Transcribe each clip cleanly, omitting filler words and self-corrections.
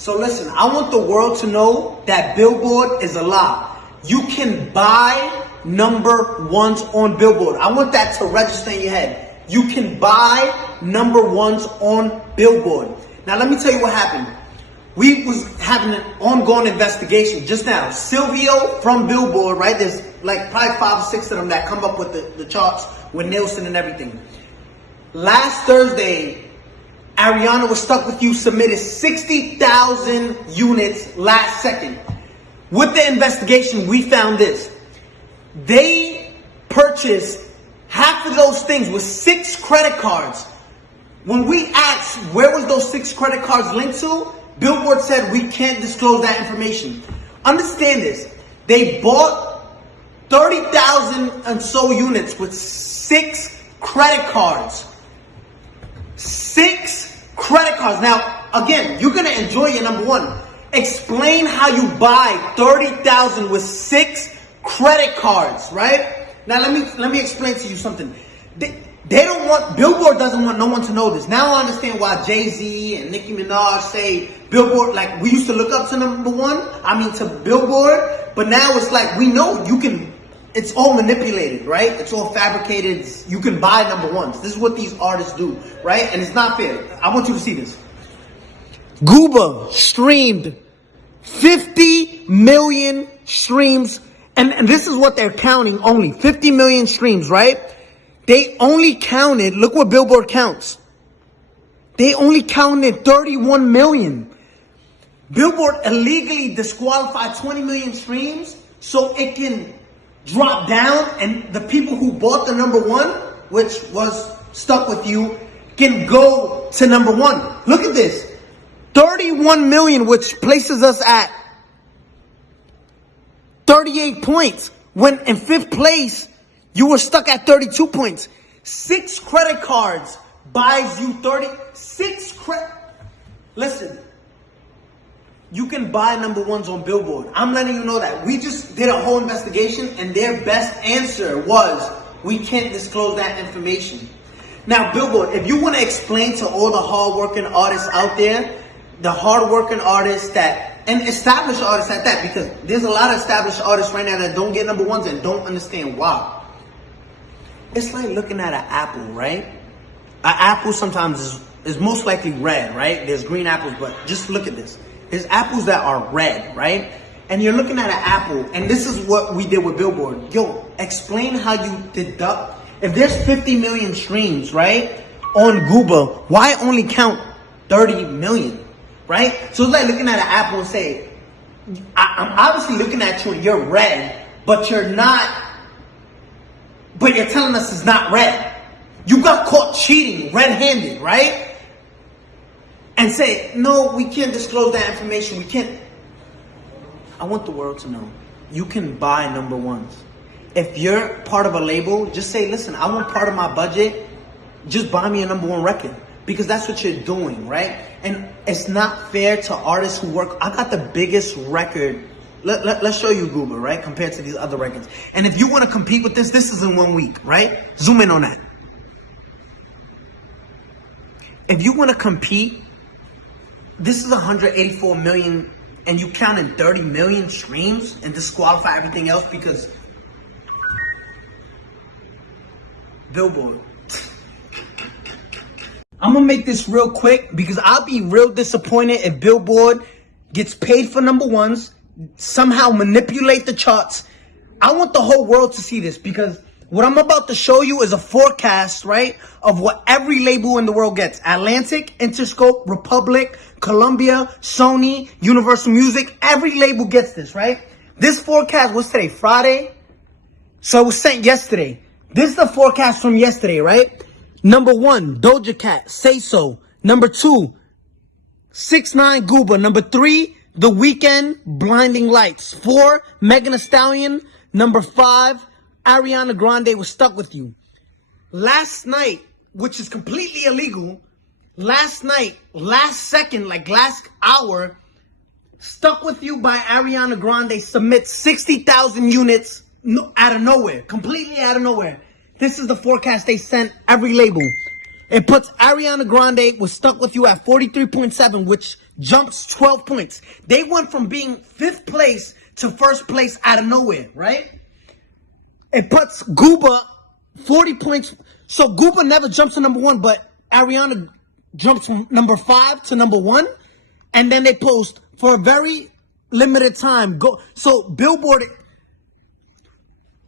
So listen, I want the world to know that Billboard is a lie. You can buy number ones on Billboard. I want that to register in your head. You can buy number ones on Billboard. Now let me tell you what happened. We was having an ongoing investigation just now. Silvio from Billboard, right? There's like probably 5 or 6 of them that come up with the charts with Nielsen and everything. Last Thursday, Ariana Was Stuck With You submitted 60,000 units last second. With the investigation, we found this. They purchased half of those things with 6 credit cards. When we asked where was those 6 credit cards linked to, Billboard said we can't disclose that information. Understand this. They bought 30,000 and so units with 6 credit cards. 6 credit cards. Now, again, you're going to enjoy your number one. Explain how you buy 30,000 with 6 credit cards, right? Now, let me explain to you something. They don't want, Billboard doesn't want no one to know this. Now I understand why Jay-Z and Nicki Minaj say Billboard, like we used to look up to number one, to Billboard, but now it's like we know you can, it's all manipulated, right? It's all fabricated. You can buy number ones. This is what these artists do, right? And it's not fair. I want you to see this. Gooba streamed 50 million streams, and this is what they're counting only, 50 million streams, right? They only counted, look what Billboard counts. They only counted 31 million. Billboard illegally disqualified 20 million streams so it can drop down and the people who bought the number one, which was Stuck With You, can go to number one. Look at this. 31 million, which places us at 38 points. When in 5th place, you were stuck at 32 points. 6 credit cards buys you 36 credit. Listen, you can buy number ones on Billboard. I'm letting you know that. We just did a whole investigation and their best answer was, we can't disclose that information. Now, Billboard, if you want to explain to all the hard-working artists out there, the hard-working artists that, and established artists at that, because there's a lot of established artists right now that don't get number ones and don't understand why. It's like looking at an apple, right? An apple sometimes is most likely red, right? There's green apples, but just look at this. There's apples that are red, right? And you're looking at an apple, and this is what we did with Billboard. Yo, explain how you deduct. If there's 50 million streams, right, on Google, why only count 30 million, right? So it's like looking at an apple and say, I'm obviously looking at you and you're red, but you're not. But you're telling us it's not red. You got caught cheating red-handed, right? And say, no, we can't disclose that information. We can't. I want the world to know. You can buy number ones. If you're part of a label, just say, listen, I want part of my budget. Just buy me a number one record. Because that's what you're doing, right? And it's not fair to artists who work. I got the biggest record. Let's show you Google, right? Compared to these other records. And if you want to compete with this is in 1 week, right? Zoom in on that. If you want to compete, this is 184 million and you count in 30 million streams and disqualify everything else because Billboard. I'm going to make this real quick because I'll be real disappointed if Billboard gets paid for number ones, somehow manipulate the charts. I want the whole world to see this because what I'm about to show you is a forecast, right, of what every label in the world gets. Atlantic, Interscope, Republic, Columbia, Sony, Universal Music. Every label gets this, right? This forecast was today, Friday. So it was sent yesterday. This is the forecast from yesterday, right? Number 1, Doja Cat, Say So. Number 2, 6ix9ine, Gooba. Number 3, The Weeknd, Blinding Lights. 4, Megan Thee Stallion. Number 5, Ariana Grande, Was Stuck With You. Last night, which is completely illegal, last night, last second, like last hour, Stuck With You by Ariana Grande submits 60,000 units out of nowhere, completely out of nowhere. This is the forecast they sent every label. It puts Ariana Grande was Stuck With You at 43.7, which jumps 12 points. They went from being 5th place to 1st place out of nowhere, right? It puts Gooba 40 points. So Gooba never jumps to number 1, but Ariana jumps from number 5 to number 1. And then they post for a very limited time. So Billboard,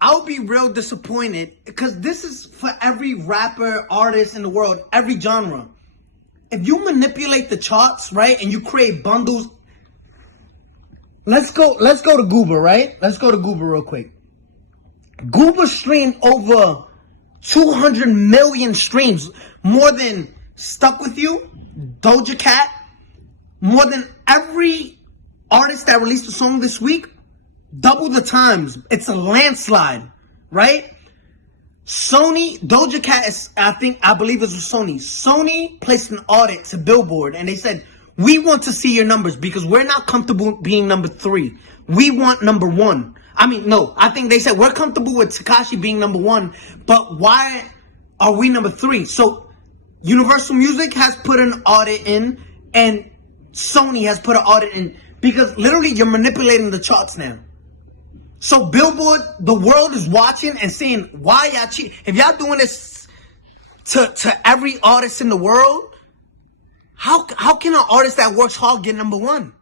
I'll be real disappointed because this is for every rapper, artist in the world, every genre. If you manipulate the charts, right, and you create bundles, let's go to Gooba, right? Let's go to Gooba real quick. Gooba streamed over 200 million streams, more than Stuck With You, Doja Cat, more than every artist that released a song this week. Double the times. It's a landslide, right? Sony, Doja Cat is, I believe it's with Sony. Sony placed an audit to Billboard and they said, we want to see your numbers because we're not comfortable being number 3. We want number 1. I mean, no, I think they said we're comfortable with Tekashi being number 1, but why are we number 3? So Universal Music has put an audit in and Sony has put an audit in because literally you're manipulating the charts now. So Billboard, the world is watching and saying, why y'all cheat? If y'all doing this to every artist in the world, how can an artist that works hard get number 1?